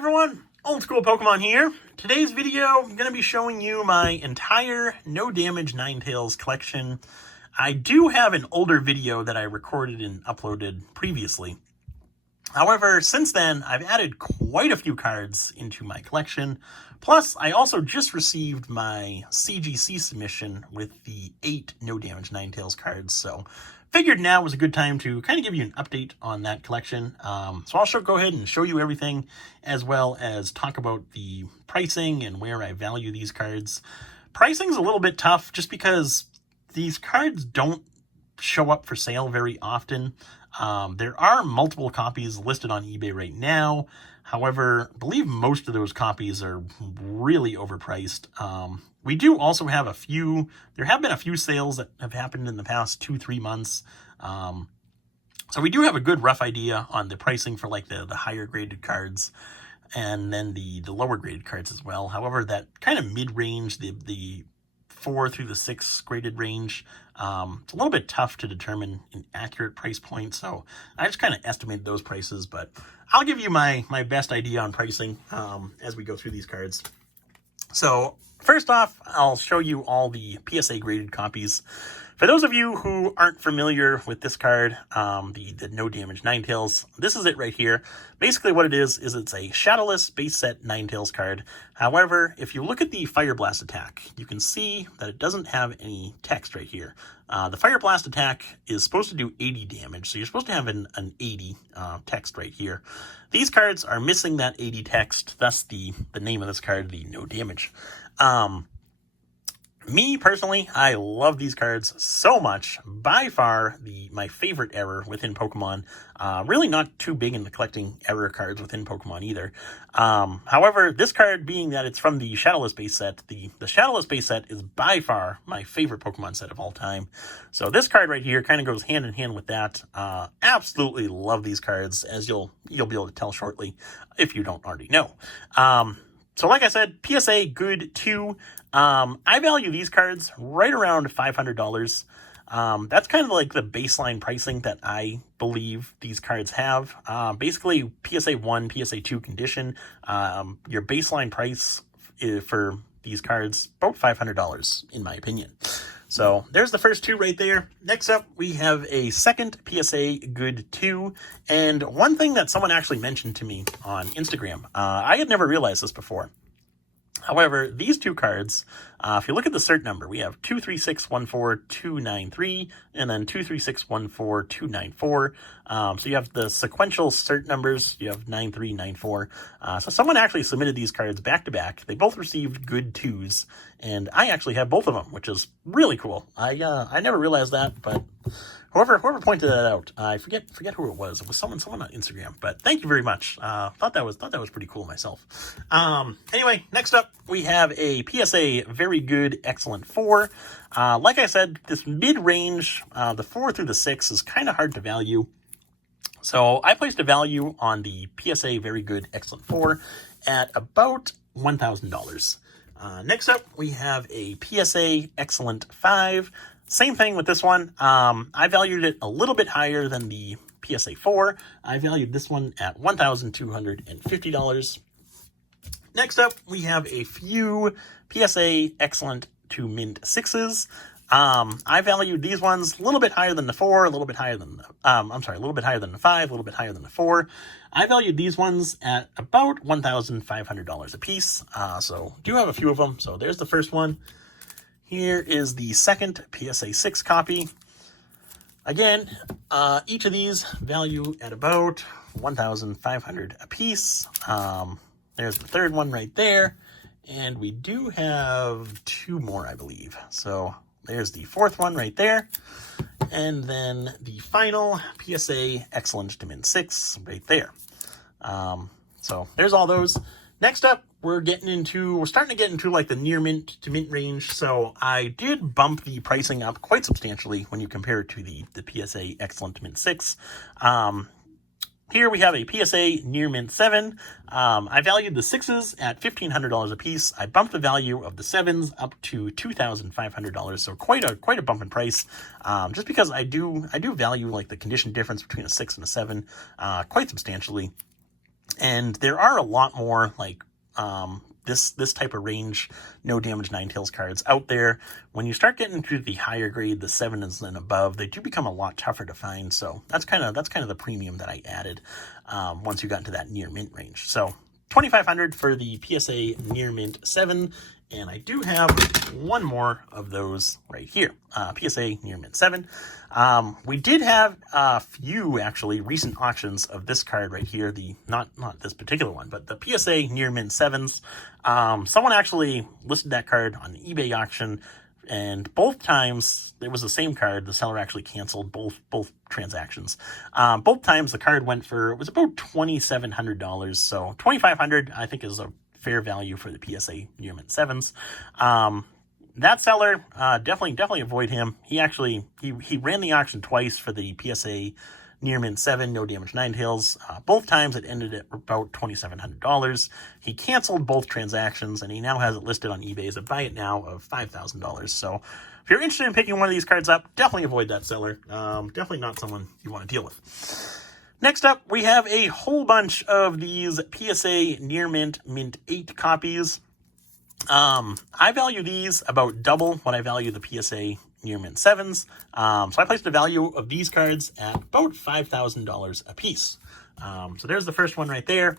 everyone, Old School Pokemon here. Today's video, I'm going to be showing you my entire no damage Ninetales collection. I do have an older video that I recorded and uploaded previously. However, since then, I've added quite a few cards into my collection. Plus, I also just received my CGC submission with the 8 no damage Ninetales cards, so figured now was a good time to kind of give you an update on that collection. So I'll go ahead and show you everything, as well as talk about the pricing and where I value these cards. Pricing's a little bit tough just because these cards don't show up for sale very often. There are multiple copies listed on eBay right now. However, I believe most of those copies are really overpriced. We do also have there have been a few sales that have happened in the past 2-3 months. So we do have a good rough idea on the pricing for like the higher graded cards and then the lower graded cards as well. However, that kind of mid-range, the 4 through the 6 graded range, it's a little bit tough to determine an accurate price point, so I just kind of estimated those prices, but I'll give you my best idea on pricing as we go through these cards. So first off, I'll show you all the PSA graded copies. For those of you who aren't familiar with this card, the No Damage Ninetales, this is it right here. Basically what it is it's a shadowless base set Ninetales card. However, if you look at the Fire Blast attack, you can see that it doesn't have any text right here. The Fire Blast attack is supposed to do 80 damage, so you're supposed to have an 80 text right here. These cards are missing that 80 text, thus the name of this card, the No Damage. Me, personally, I love these cards so much. By far, my favorite error within Pokemon. Really not too big into collecting error cards within Pokemon either. However, this card, being that it's from the Shadowless base set, the Shadowless base set is by far my favorite Pokemon set of all time. So this card right here kind of goes hand in hand with that. Absolutely love these cards, as you'll be able to tell shortly if you don't already know. So like I said, PSA good 2. I value these cards right around $500. That's kind of like the baseline pricing that I believe these cards have. Basically, PSA 1, PSA 2 condition, your baseline price for these cards, about $500 in my opinion. So there's the first 2 right there. Next up, we have a second PSA good 2. And one thing that someone actually mentioned to me on Instagram, I had never realized this before. However, these 2 cards, if you look at the cert number, we have 23614-293 and then 23614-294. So you have the sequential cert numbers. You have 9394. So someone actually submitted these cards back to back. They both received good 2s, and I actually have both of them, which is really cool. I never realized that, but whoever pointed that out, I forget who it was. It was someone on Instagram. But thank you very much. Thought that was pretty cool myself. Anyway, next up we have a PSA very good excellent 4. Like I said, this mid-range, the 4 through the 6 is kind of hard to value. So I placed a value on the PSA very good excellent 4 at about $1,000. Next up we have a PSA excellent 5. Same thing with this one. I valued it a little bit higher than the PSA 4. I valued this one at $1,250. Next up, we have a few PSA Excellent to Mint 6s. I valued these ones a little bit higher than the 4, a little bit higher than the, a little bit higher than the 5, a little bit higher than the 4. I valued these ones at about $1,500 a piece. So do have a few of them. So there's the first one. Here is the second PSA 6 copy. Again, each of these value at about $1,500 a piece. There's the third one right there. And we do have 2 more, I believe. So there's the fourth one right there. And then the final PSA Excellent to Mint 6 right there. So there's all those. Next up, we're starting to get into like the near mint to mint range. So I did bump the pricing up quite substantially when you compare it to the PSA Excellent to Mint 6. Here we have a PSA near mint 7. I valued the 6s at $1,500 a piece. I bumped the value of the 7s up to $2,500. So quite a bump in price. Just because I do value like the condition difference between a 6 and a 7 quite substantially. And there are a lot more like this type of range, no damage Ninetales cards out there. When you start getting to the higher grade, the 7s and above, they do become a lot tougher to find. So that's kind of the premium that I added once you got into that near mint range. So 2,500 for the PSA near mint 7. And I do have one more of those right here, PSA near mint 7. We did have a few actually recent auctions of this card right here, the not this particular one, but the PSA near mint 7s. Someone actually listed that card on the eBay auction, and both times it was the same card. The seller actually canceled both transactions. Both times the card went for, it was about $2,700. So $2,500 I think is a fair value for the PSA near mint 7s. That seller, definitely avoid him. He ran the auction twice for the PSA near mint 7, no damage Ninetales. Both times it ended at about $2,700. He canceled both transactions, and he now has it listed on eBay as a buy it now of $5,000. So if you're interested in picking one of these cards up, definitely avoid that seller. Definitely not someone you want to deal with. Next up, we have a whole bunch of these PSA near mint 8 copies. I value these about double what I value the PSA near mint 7s. So I placed the value of these cards at about $5,000 a piece. So there's the first one right there.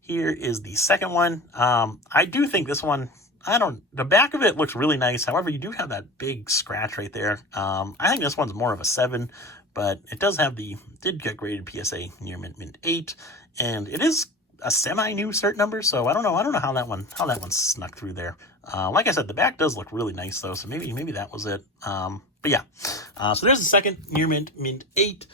Here is the second one. I do think this one, the back of it looks really nice. However, you do have that big scratch right there. I think this one's more of a 7. But it does have did get graded PSA near mint 8, and it is a semi-new cert number, so I don't know how that one snuck through there. Like I said, the back does look really nice though, so maybe that was it. But yeah, so there's the second near mint 8.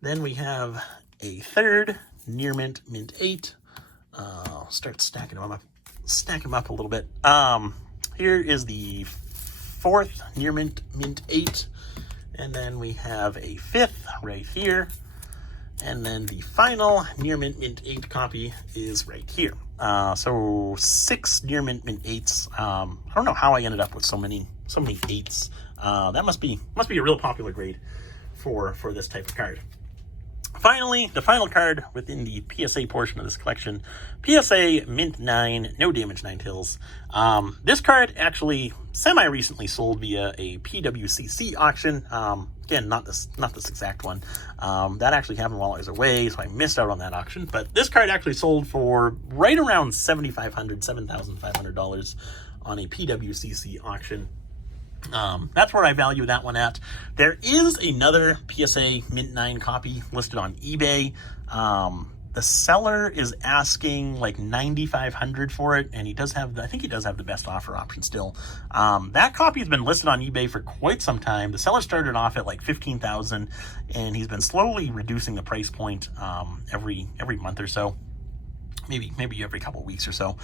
Then we have a third near mint 8. I'll start stacking them up a little bit. Here is the fourth near mint 8. And then we have a fifth right here. And then the final near mint 8 copy is right here. So 6 near mint 8s. I don't know how I ended up with so many 8s. That must be a real popular grade for this type of card. Finally, the final card within the PSA portion of this collection, PSA Mint 9, no damage Ninetales. This card actually semi-recently sold via a PWCC auction. Again, not this exact one. That actually happened while I was away, so I missed out on that auction. But this card actually sold for right around $7,500 on a PWCC auction. That's where I value that one at. There is another PSA Mint 9 copy listed on eBay. The seller is asking like $9,500 for it, and I think he does have the best offer option still. That copy has been listed on eBay for quite some time. The seller started off at like $15,000, and he's been slowly reducing the price point every month or so, maybe every couple of weeks or so.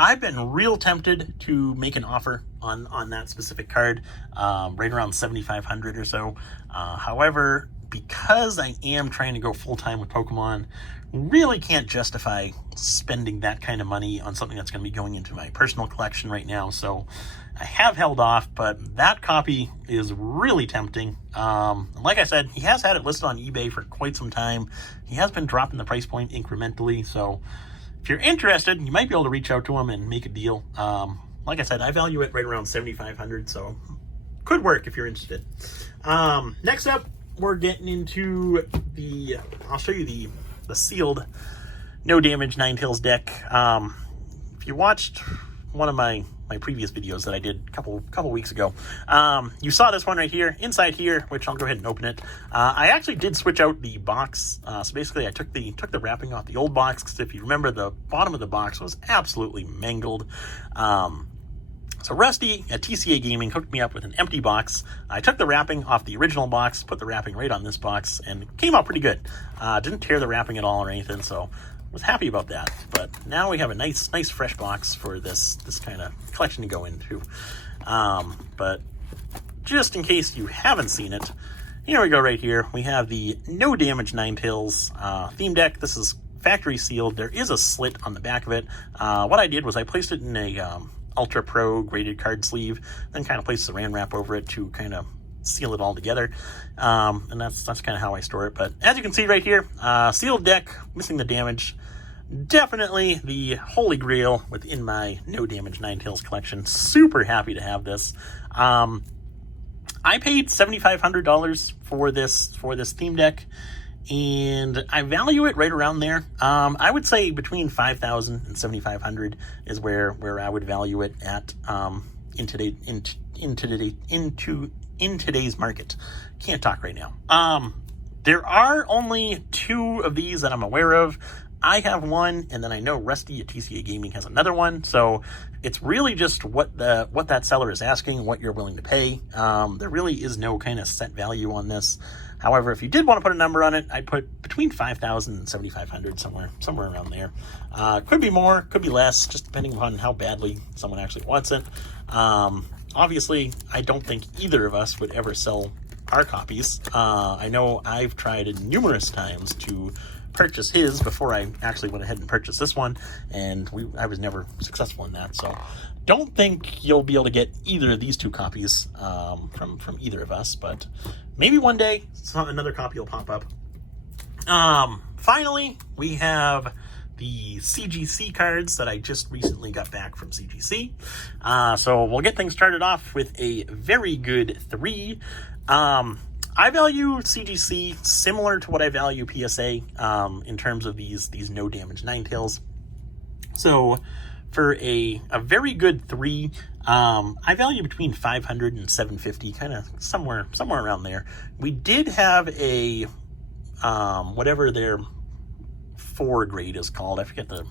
I've been real tempted to make an offer on that specific card, right around $7,500 or so. However, because I am trying to go full-time with Pokemon, really can't justify spending that kind of money on something that's going to be going into my personal collection right now. So I have held off, but that copy is really tempting. Like I said, he has had it listed on eBay for quite some time. He has been dropping the price point incrementally, so if you're interested, you might be able to reach out to him and make a deal. Like I said, I value it right around $7,500, so could work if you're interested. Next up, we're getting into I'll show you the sealed no damage Ninetales deck. If you watched one of my previous videos that I did a couple weeks ago, you saw this one right here, inside here, which I'll go ahead and open it. I actually did switch out the box. So basically I took the wrapping off the old box, because if you remember, the bottom of the box was absolutely mangled. So Rusty at TCA Gaming hooked me up with an empty box. I took the wrapping off the original box, put the wrapping right on this box, and it came out pretty good. Didn't tear the wrapping at all or anything, so was happy about that. But now we have a nice fresh box for this kind of collection to go into. But just in case you haven't seen it, here we go right here. We have the no damage Ninetales theme deck. This is factory sealed. There is a slit on the back of it. What I did was I placed it in a Ultra Pro graded card sleeve, then kind of placed saran wrap over it to kind of seal it all together. And that's kind of how I store it. But as you can see right here, sealed deck, missing the damage. Definitely the holy grail within my no damage Ninetales collection. Super happy to have this. I paid $7,500 for this theme deck, and I value it right around there. I would say between $5,000 and $7,500 is where I would value it at in today's market. Can't talk right now. There are only 2 of these that I'm aware of. I have one, and then I know Rusty at TCA Gaming has another one. So it's really just what that seller is asking, what you're willing to pay. There really is no kind of set value on this. However, if you did want to put a number on it, I'd put between $5,000 and $7,500, somewhere around there. Could be more, could be less, just depending on how badly someone actually wants it. Obviously, I don't think either of us would ever sell our copies. I know I've tried numerous times to purchase his before I actually went ahead and purchased this one, and I was never successful in that. So don't think you'll be able to get either of these 2 copies from either of us, but maybe one day another copy will pop up. Finally, we have the CGC cards that I just recently got back from CGC. So we'll get things started off with a very good 3. I value CGC similar to what I value PSA in terms of these no damage Ninetales. So for a very good 3, I value between $500 and $750, kind of somewhere around there. We did have a whatever their 4 grade is called. I forget the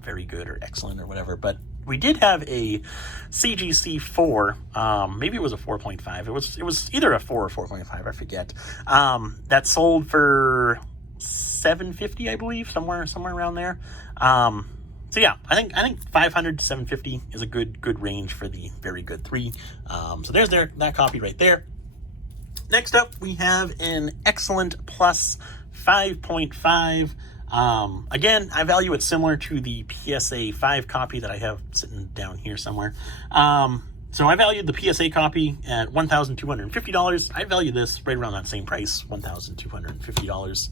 very good or excellent or whatever, but we did have a CGC 4, maybe it was a 4.5. It was either a 4 or 4.5, I forget. That sold for $750, I believe, somewhere around there. So yeah, I think $500 to $750 is a good range for the very good 3. So there's that copy right there. Next up, we have an Excellent Plus 5.5. Again, I value it similar to the PSA 5 copy that I have sitting down here somewhere. So I valued the PSA copy at $1,250. I value this right around that same price, $1,250.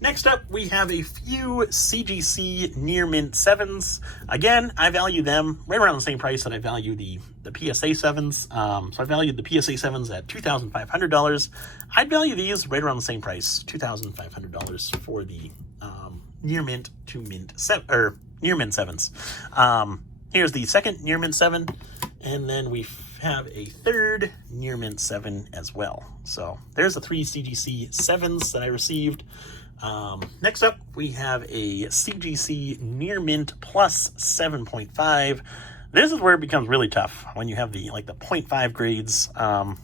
Next up, we have a few CGC Near Mint 7s. Again, I value them right around the same price that I value the PSA 7s. So I valued the PSA 7s at $2,500. I'd value these right around the same price, $2,500 for the Near Mint to Mint 7, or Near Mint 7s. Here's the second Near Mint 7, and then we have a third Near Mint 7 as well. So there's the 3 CGC 7s that I received. Next up, we have a CGC Near Mint Plus 7.5. This is where it becomes really tough when you have the 0.5 grades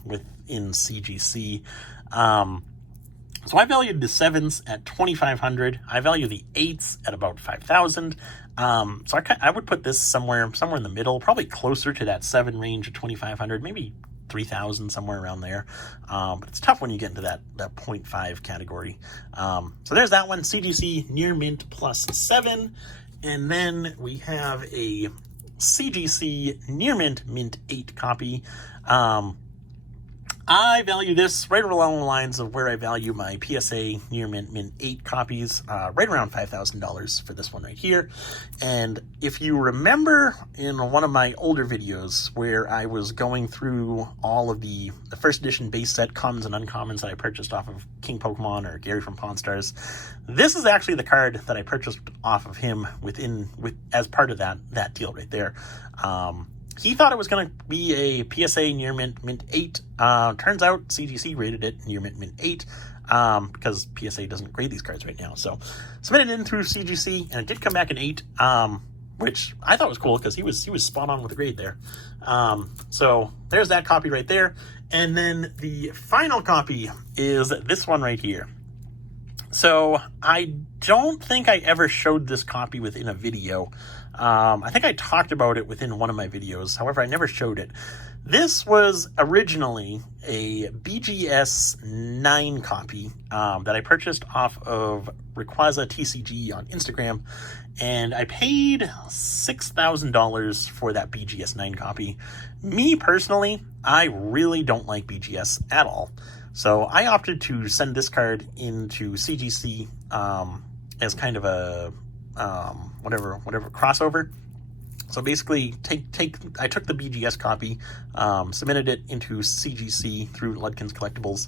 within CGC. So I valued the 7s at $2,500. I value the 8s at about $5,000. So I would put this somewhere in the middle, probably closer to that 7 range of $2,500, maybe $3,000, somewhere around there. But it's tough when you get into that 0.5 category. So there's that one, CGC Near Mint Plus 7. And then we have a CGC Near Mint Mint 8 copy. I value this right along the lines of where I value my PSA Near Mint Mint 8 copies, right around $5,000 for this one right here. And if you remember in one of my older videos where I was going through all of the first edition base set commons and uncommons that I purchased off of King Pokemon or Gary from Pawn Stars, this is actually the card that I purchased off of him as part of that deal right there. He thought it was going to be a PSA Near Mint Mint 8. Turns out CGC rated it Near Mint Mint 8 because PSA doesn't grade these cards right now. So submitted in through CGC, and it did come back an 8, which I thought was cool because he was spot on with the grade there. So there's that copy right there. And then the final copy is this one right here. So I don't think I ever showed this copy within a video. I think I talked about it within one of my videos. However, I never showed it. This was originally a BGS 9 copy that I purchased off of Rayquaza TCG on Instagram, and I paid $6,000 for that BGS 9 copy. Me personally, I really don't like BGS at all. So I opted to send this card into CGC as kind of a whatever crossover. So basically, I took the BGS copy, submitted it into CGC through Ludkin's Collectibles,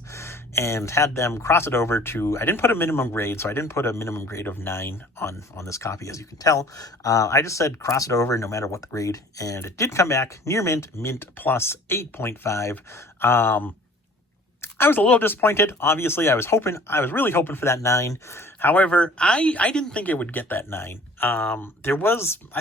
and had them cross it over to. I didn't put a minimum grade, so I didn't put a minimum grade of 9 on this copy, as you can tell. I just said cross it over no matter what the grade, and it did come back near mint plus 8.5. I was a little disappointed. Obviously, I was really hoping for that 9. However, I didn't think it would get that 9. I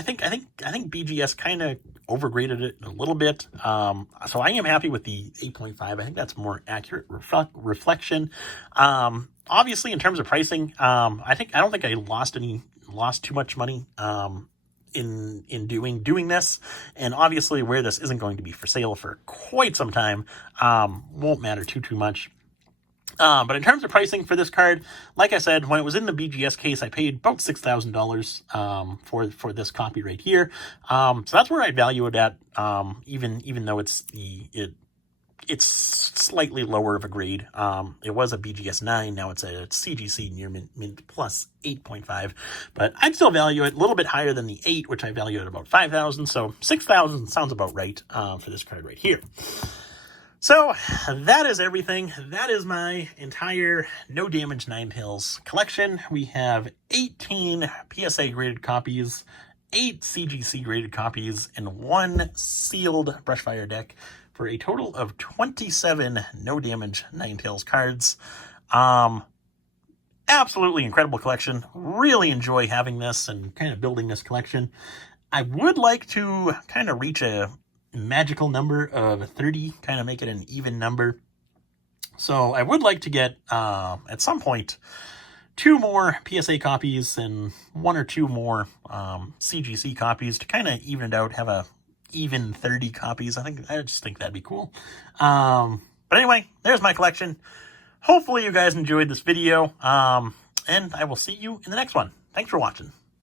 think BGS kind of overgraded it a little bit. So I am happy with the 8.5. I think that's more accurate reflection. Obviously, in terms of pricing, I don't think I lost too much money. In doing this, and obviously where this isn't going to be for sale for quite some time, won't matter too much. But in terms of pricing for this card, like I said, when it was in the BGS case, I paid about $6,000 for this copy right here. So that's where I value it at, even though it's slightly lower of a grade. It was a BGS 9, now it's a CGC near mint plus 8.5, but I'd still value it a little bit higher than the 8, which I value at about 5,000, so 6,000 sounds about right for this card right here. So that is everything. That is my entire No Damage Ninetales collection. We have 18 PSA graded copies, 8 CGC graded copies, and 1 sealed Brushfire deck, for a total of 27 No Damage Ninetales cards. Absolutely incredible collection. Really enjoy having this and kind of building this collection. I would like to kind of reach a magical number of 30, kind of make it an even number. So I would like to get, at some point, 2 more PSA copies and 1 or 2 more CGC copies to kind of even it out, have a even 30 copies. I just think that'd be cool. But anyway, there's my collection. Hopefully you guys enjoyed this video, and I will see you in the next one. Thanks for watching.